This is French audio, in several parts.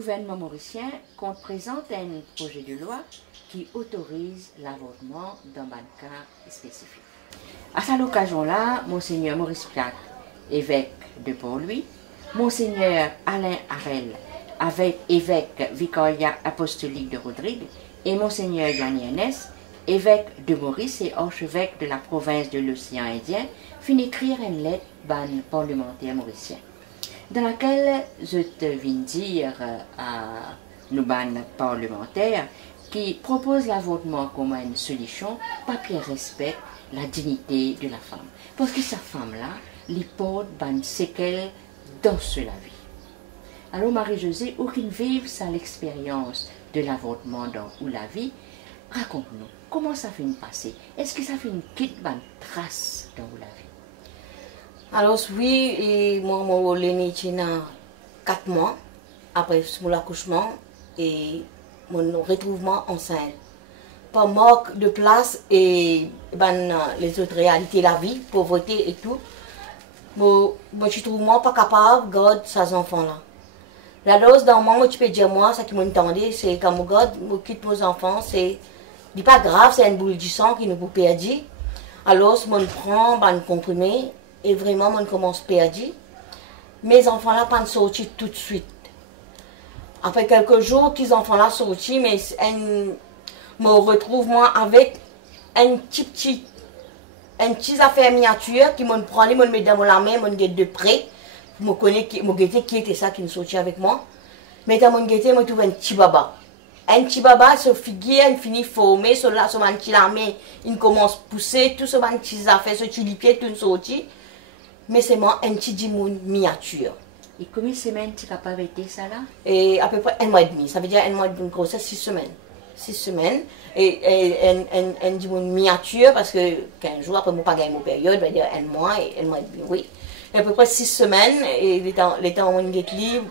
gouvernement mauricien compte présenter un projet de loi qui autorise l'avortement dans un cas spécifique. À cette occasion-là, Monseigneur Maurice Platte, évêque de Port-Louis, Monseigneur Alain Harel, évêque vicariat apostolique de Rodrigue, et Monseigneur Yanni Ernest, évêque de Maurice et archevêque de la province de l'océan Indien, fin écrire une lettre ban parlementaire mauricien, dans laquelle je te viens dire à nos ban parlementaires qui propose l'avortement comme une solution, papier respecte la dignité de la femme. Parce que sa femme-là, lui porte ban séquelles dans la vie. Alors Marie-Josée, aucune vive ça l'expérience de l'avortement dans la vie, raconte-nous, comment ça fait une passée? Est-ce que ça fait une quitte ban trace dans la vie? Alors oui, et moi, j'ai 4 mois après mon accouchement et mon retrouvement enceinte. Par manque de place et les autres réalités de la vie, pauvreté et tout, je trouve moi pas capable de garder ces enfants-là. La dose d'un moment, tu peux dire moi, ça qui m'entendait, c'est quand je quitte mes enfants, c'est pas grave, c'est une boule du sang qui nous peut perdre. Alors, je prends un comprimé et vraiment, je commence à perdre. Mes enfants-là ne sont pas sortis tout de suite. Après quelques jours, les enfants-là sont sortis, mais je me retrouve moi avec une petite affaire miniature qui me prend, me met dans la main, me guette de près. Je connais qui était ça qui nous sortit avec moi. Mais dans mon guette, je trouve un petit baba. Un petit baba, ce figure, il finit formé, cela, ce petit la main, il commence à pousser, tout ce petit affaire, ce petit pied, tout sorti. Mais c'est moi un petit dimoun miniature. Et combien de semaines tu es capable de ça là? Et à peu près 1 mois et demi. Ça veut dire 1 mois de grossesse, 6 semaines. 6 semaines. Et un dimoun miniature, parce que 15 jours après, je n'ai pas gagné mon période, ça veut dire 1 mois et 1 mois et demi, oui. Et à peu près 6 semaines, et les temps où on est libre.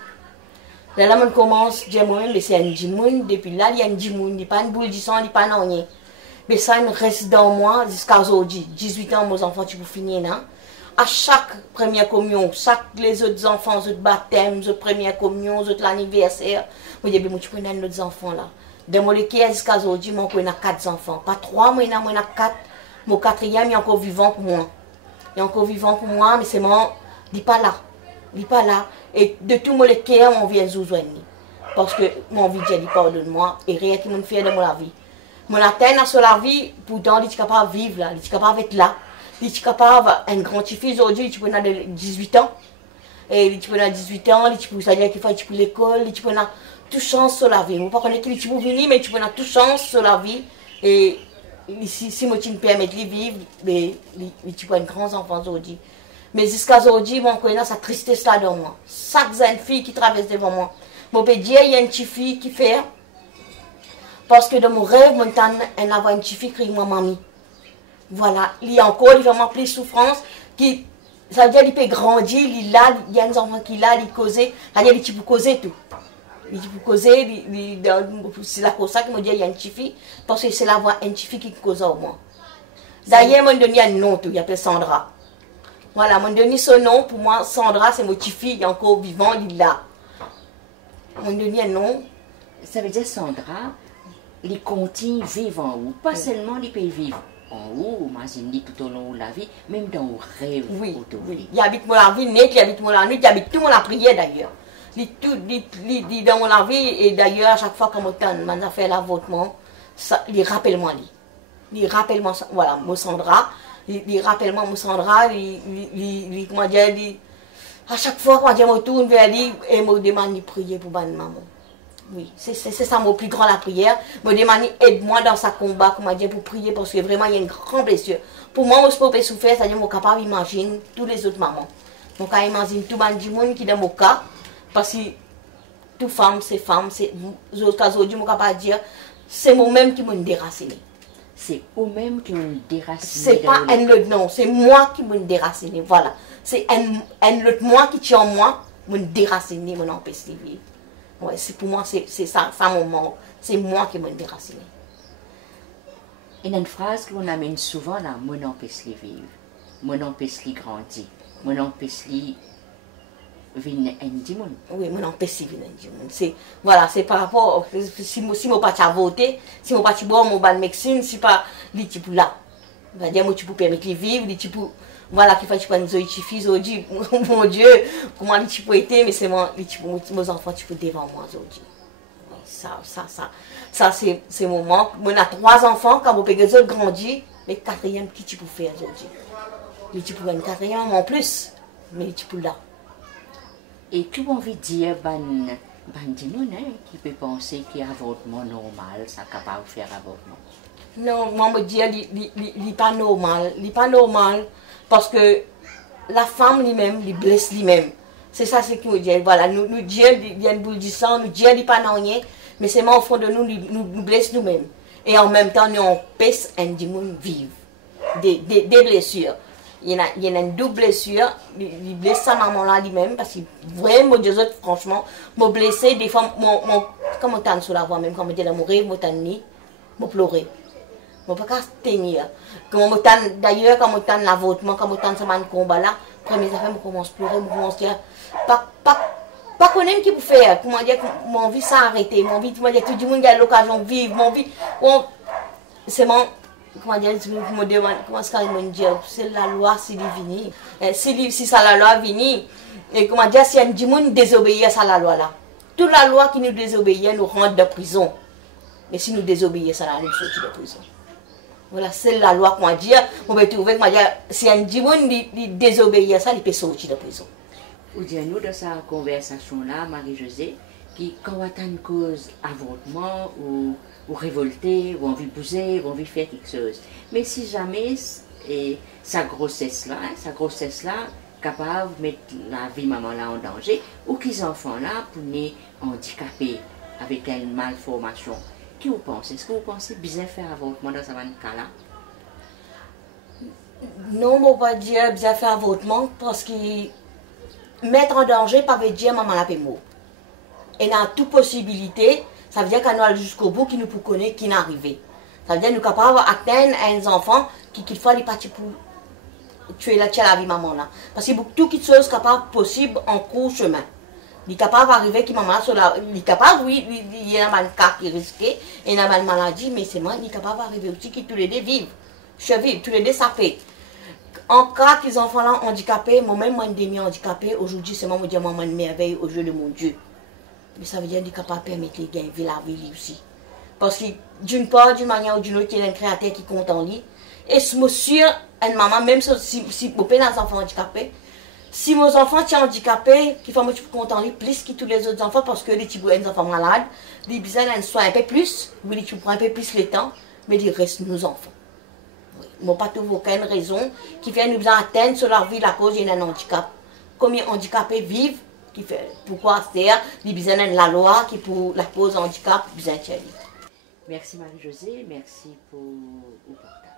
Là, on commence à dire moi-même, c'est un dimoun. Depuis là, il y a un dimoun. Il n'y a pas une boule de sang, il n'y a pas rien. Mais ça, il reste dans moi jusqu'à aujourd'hui. 18 ans, mes enfants, tu peux finir là. À chaque première communion, chaque les autres enfants, les autres baptêmes, les autres premières communions, les autres l'anniversaire, je dis, je prends les autres enfants là. De mon équipe jusqu'à aujourd'hui, je prends 4 enfants. Pas 3, mais je prends 4. Mon 4e est encore vivant pour moi. Il est encore vivant pour moi, mais c'est mon. Il n'est pas là. Il n'est pas là. Et de tout mon équipe, on vient nous joindre. Parce que mon vie, Dieu pardonne-moi, et rien qui me fait de mon vie. Mon atteint sur la vie, pourtant, il est capable de vivre là, il est capable d'être là. Il est capable d'avoir un grand petit-fils aujourd'hui, tu peux avoir 18 ans. Et tu peux avoir 18 ans, tu peux aller à l'école, tu peux avoir toute chance sur la vie. Je ne sais pas connaître qui tu peux venir, mais tu peux avoir toute chance sur la vie. Et si moi tu me permets de vivre, tu peux avoir un grand enfant aujourd'hui. Mais jusqu'à aujourd'hui, je connais cette tristesse là dans moi. Chaque jeune fille qui traverse devant moi. Je peux dire, il y a une petite fille qui fait. Parce que dans mon rêve, je veux avoir une petite fille qui crie moi mamie. Voilà, il y a encore vraiment plus de souffrance. Ça veut dire qu'il peut grandir, il y a des enfants qui là, il cause, ça veut dire qu'il peut causer tout. Il peut causer, c'est la cause ça qui me dit qu'il y a une petite fille, parce que c'est la voix une petite fille qui cause au moins. D'ailleurs, mon donné un nom, il s'appelle Sandra. Voilà, mon donné ce nom, pour moi, Sandra, c'est mon petite fille, il est encore vivant, il est là. Mon donné un nom. Ça veut dire Sandra, il continue vivre en haut, pas seulement il peut vivre en haut, imagine tout au long de la vie, même dans le rêve. Oui, oui. Il habite la vie net, il habite la nuit, il habite tout la prière d'ailleurs. Il dans la vie, et d'ailleurs, à chaque fois que je fais l'avortement, il rappelle-moi. Il rappelle-moi, voilà, moi Sandra, il rappelle-moi, moi Sandra, comment dire, à chaque fois quand je me tourne vers lui, il me demande de prier pour ma maman. Oui, c'est ça mon plus grand la prière. Me demander aide-moi dans sa combat, comment dire, pour prier parce que vraiment il y a une grande blessure. Pour moi, je peux pas souffrir, c'est-à-dire que je suis capable d'imaginer tous les autres mamans. Je suis capable d'imaginer tout le monde qui est dans mon cas. Parce que toute femme, c'est femme, c'est aujourd'hui, je suis capable de dire, c'est moi-même qui me déracine. C'est vous-même qui me déracine. C'est pas un autre, non, c'est moi qui me déracine. Voilà. C'est un autre moi qui tient en moi, me déracine, me empêche de vivre. Ouais, pour moi, c'est ça mon moment. C'est moi qui me déracine. Il y a une phrase que l'on amène souvent là, mon empêche de vivre, mon empêche de grandir, mon empêche de vin endimoun. Oui, mon empêche vin endimoun. C'est voilà, c'est par rapport si mon pas à voter, si mon pas bon mon ban médecine, si pas li ti pour là. Va dire moi tu pour permettre de vivre, li ti pour voilà qui fait pas nous suffit aujourd'hui. Mon Dieu, comment li ti pour être mais c'est moi li ti pour mes enfants tu pour devant moi aujourd'hui. Ça c'est moment. Moi a 3 enfants quand mon père grandit, mais 4e qui tu pour faire aujourd'hui. Li ti pour une 4e en plus, mais li ti pour là. Et tu as envie de dire, bandimoun, qui peut penser qu'il y a un avortement normal, ça capable de faire avortement? Non, moi me dire, il n'est pas normal. Il n'est pas normal parce que la femme lui-même, il blesse lui-même. C'est ça ce qu'il me dit. Voilà, nous Dieu, il y a une boule du sang, nous Dieu, il n'est pas rien, mais c'est moi au fond de nous, nous blesse nous-mêmes. Et en même temps, nous empêchons un démon vivre. Des blessures. Il y a une double blessure, il blesse sa maman là lui-même, parce que vraiment, Dieu, franchement, m'a blessé, des fois, quand on t'en sur la voix, même quand on me dit mourir, je me pleurer. Je ne peux pas tenir. D'ailleurs, quand on t'en l'avortement, quand on t'en ce combat là, première affaire, je commence à pleurer, je commence à dire, pas connaître qui peut faire, comment dire, mon vie s'arrêter, mon vie, comment dire, tout le monde a l'occasion de vivre, mon vie, c'est mon. Comment dire, je me demande, comment est-ce qu'on me dit, c'est la loi, c'est divine. Si ça la loi vient, et comment dire, si un démon désobéit à la loi là, toute la loi qui nous désobéit nous rend de prison. Mais si nous désobéissons à la loi, nous sortons de prison. Voilà, c'est la loi qu'on dit, on peut trouver, comment dire, si un démon désobéit à ça, il peut sortir de prison. Ou dis-nous dans sa conversation là, Marie-Josée, qui quand on a une cause avortement ou révolter, ou envie de bouger, ou envie de faire quelque chose. Mais si jamais sa grossesse là, capable de mettre la vie maman là en danger, ou qu'ils enfants là pour naître handicapés avec une malformation, qui vous pensez? Est-ce que vous pensez bien faire avortement dans ce cas là? Non, on ne peut pas dire bien faire avortement parce que mettre en danger, pas veut dire maman la paix mot. Et dans toute possibilité, ça veut dire qu'on va jusqu'au bout qui nous peut connaître qui n'est arrivé. Ça veut dire que nous sommes capables d'atteindre un enfant qu'il faut aller partir pour tuer la vie maman là. Parce que tout qui chose capable possible en court chemin. Il est capable d'arriver qui maman sur la. Il est capable, oui, il y a un cas qui est risqué, il y a une maladie, mais c'est moi, il est capable d'arriver aussi qui tous les deux vivent. Je vis, tous les deux ça fait. En cas que les enfants là handicapés, moi-même, moi, je suis handicapé, aujourd'hui, c'est moi qui dis maman une merveille au jeu de mon Dieu. Mais ça veut dire qu'il est capable de permettre les gars de vivre la vie aussi. Parce que d'une part, d'une manière ou d'une autre, il y a un créateur qui compte en lui. Et je suis sûre, une maman, même si mon père a un enfant handicapé, si mes enfants sont handicapés, qu'il faut que je compte en lui plus que tous les autres enfants, parce que les petits enfants malades, les besoin d'un soin un peu plus, mais tu prends un peu plus le temps, mais il reste nos enfants. Ils n'ont pas trouvé aucune raison qui fait nous atteindre sur leur vie à cause d'un handicap. Combien de handicapés vivent? Qui fait, pourquoi c'est les besoin de la loi qui pour la cause handicap besoin de. Merci Marie-Josée, merci pour le partage.